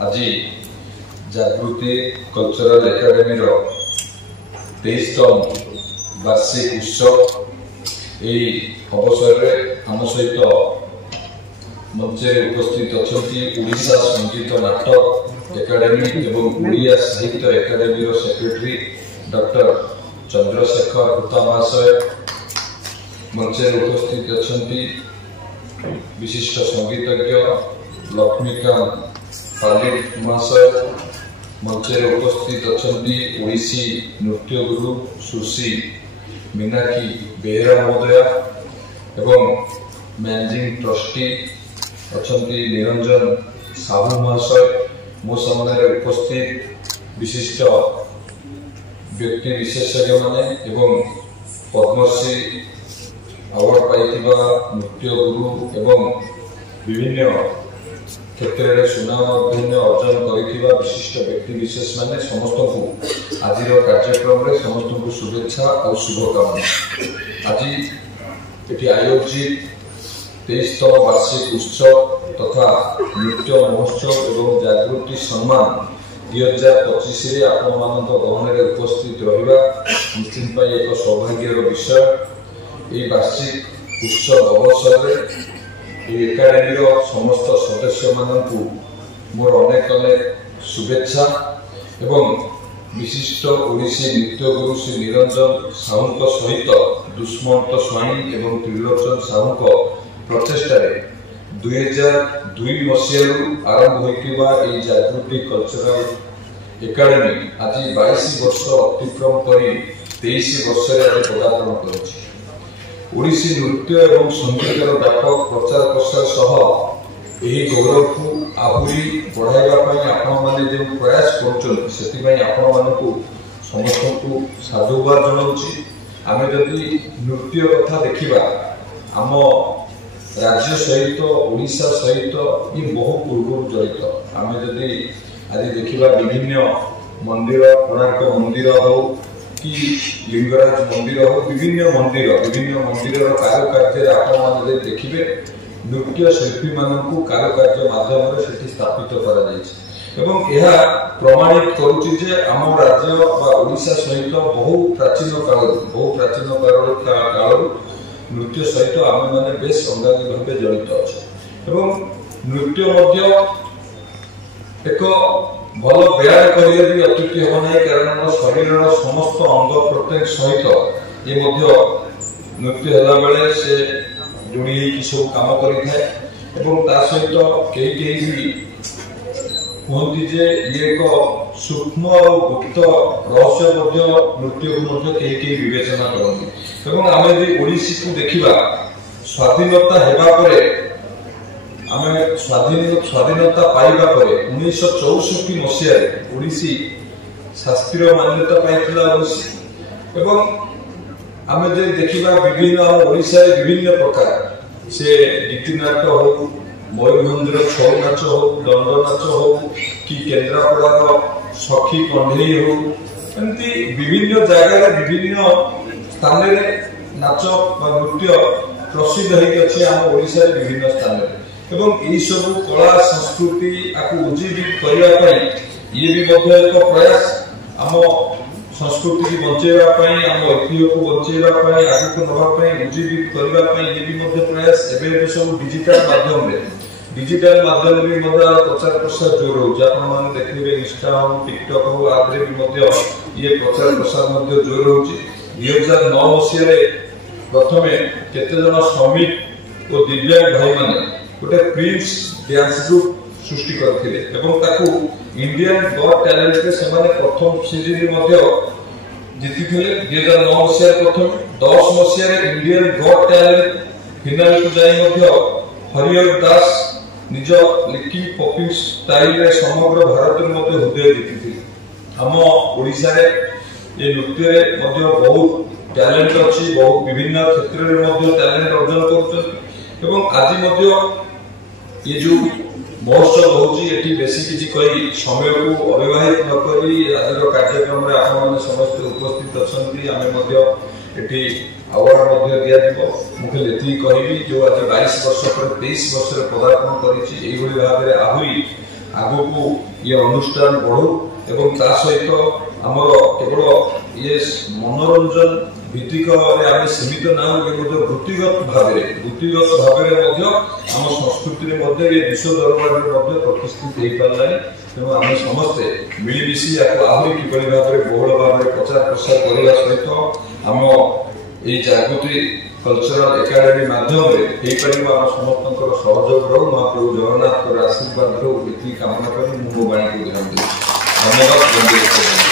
आज जागृति cultural academy 23तम वार्षिक उत्सव यही अवसर में आम सहित मंचे उपस्थित अच्छा ओडिशा संगीत नाटक एकेडमी एवं ओडिया साहित्य academy secretary doctor Chandrashekhar Gupta महाशय मंचे उपस्थित अच्छा विशिष्ट संगीतज्ञ लक्ष्मीकांत पालित महाशय मंचे उपस्थित अच्छा ओडिसी नृत्य गुरु सुश्री मीनाक्षी बेहरा महोदया एवं मैनेजिंग ट्रस्टी अच्छा निरंजन साहू महाशय मो सामने उपस्थित विशिष्ट व्यक्ति विशेषज्ञ माने एवं पद्मश्री अवार्ड पाइथिबा नृत्य गुरु एवं विभिन्न क्षेत्र में सुनाम अर्जन कर विशिष्ट व्यक्ति विशेष माने समस्त को आज कार्यक्रम में समस्त को शुभेच्छा और शुभकामना। आज ये आयोजित 23तम वार्षिक उत्सव तथा नृत्य महोत्सव एवं जागृति सम्मान 2025 आपण गहन में उपस्थित रहा निश्चित एक सौभाग्यर विषय। ये वार्षिक उत्सव अवसर में एकाडेमी समस्त सदस्य मानू मोर अनेक अनेक शुभेच्छा एवं विशिष्ट ओडिसी नृत्य गुरु श्री निरंजन साहू सहित दुष्मंत स्वामी एवं त्रिलोचन साहू प्रचेषा 2002 मसीह आरंभ होता जागृति कल्चरल एकेडमी आज 22 वर्ष अतिक्रम कर 23 वर्ष पदार्पण कर ओडिसी नृत्य एवं संगीतर व्यापक प्रचार प्रसार सह यही गौरव को आहरी बढ़ाइबा आपण जो प्रयास कर समस्त को साधुवाद जनाऊँगी। आम जदि नृत्य कथा देखा आम राज्य सहित ओडिशा सहित ये बहु पूर्व जड़ित आम जदि आज देखा विभिन्न मंदिर कोणार्क मंदिर हो कि लिंगराज मंदिर हो विभिन्न मंदिर कारुकार्य आपण देखिए नृत्य शिल्पी मानू कारुकार्य माध्यम से स्थापित कर प्रमाणित करुच्ची आम राज्य ओडिशा सहित बहु प्राचीन काल नृत्य सहित आम मैंने बेस अंगांगी भाव जड़ित अच्छा नृत्य एक भल व्यायाम करिए भी अत्युक्ति हो ना कारण शरीर समस्त अंग प्रत्येक सहित ये नृत्य होला बेले से जोड़ी कि सब काम करिथाए एवं ता सहित कई भी कहती जे ये एक सूक्ष्म और गुप्त रहस्य नृत्य को कई विवेचना करती एवं आम यदि ओडिसी को देखा स्वाधीनता हेबा परे आम स्वाधीनता पाइबा परे 1964 मसीह ओडिसी शास्त्रीय मान्यता पाइथिला ओडिसी एवं आम जे देखिबा विभिन्न ओडिशा विभिन्न प्रकार से गीतिनाट्य हो मयूरभंजर छौ नाच हो दंड नाच हो कि केन्द्रापड़ार सखी कंढेई हो एमती विभिन्न जगह विभिन्न स्थान नाच नृत्य प्रसिद्ध होती आम ओडिशा विभिन्न स्थान एवं यही सब कला संस्कृति आपको उज्जीवित करने ये भी एक प्रयास आम संस्कृति की बचाइवाई आम ऐतिह्य को बचाइवाई आगे को नापी उज्जीवित करने ये भी प्रयास एवं सब डिजिटल माध्यम भी प्रचार प्रसार जोर हो देखिए इंस्टा हो टिकटक हो आदि भी ये प्रचार प्रसार जोर हो 2009 मसीह प्रथम केते जन श्रमिक और दिव्यांग भाई माने गोटे प्रिंस डांस ग्रुप सृष्टि करथिले एवं ताकू इंडियन गॉट टैलेंट रे सेमाने प्रथम सीजन जीतिथिले 2009 मसीह प्रथम 10 मसीह इंडियन गॉट टैलेंट फाइनल को जाई हरिहर दास निज लिखी पॉपिंग स्टाइल रे समग्र भारत में हृदय जीतिथिले आम ओडिशा रे ये नृत्य रे बहुत टैलेंट अच्छी बहुत विभिन्न क्षेत्र में टैलेंट अर्जन कर आज ये जो महोत्सव होती बेसी किसी कही समय को अव्यवहित नक आज कार्यक्रम में आपण समस्त उपस्थित अच्छा आम अवार्ड दिया मुझे कहि जो आज 22 वर्ष पर 23 वर्ष पदार्पण कर भाव आहरी आगु को ये अनुष्ठान बढ़ू एवं ता सहित आमर केवल ये मनोरंजन भित्तिक आम सीमित ना वृत्तिगत भाव आम संस्कृति ये विश्व दरबार प्रतिष्ठित हो पारा तेणु आम समस्ते मिलमिशी आहरी किभली भाव में बहुल भाव में प्रचार प्रसार करने सहित आम ये जागृति कल्चरल एकाडेमी माध्यम आम समस्त सहयोग रो महाप्रभु जगन्नाथ आशीर्वाद रो कामना कर मो बाणी को ध्यान धन्यवाद।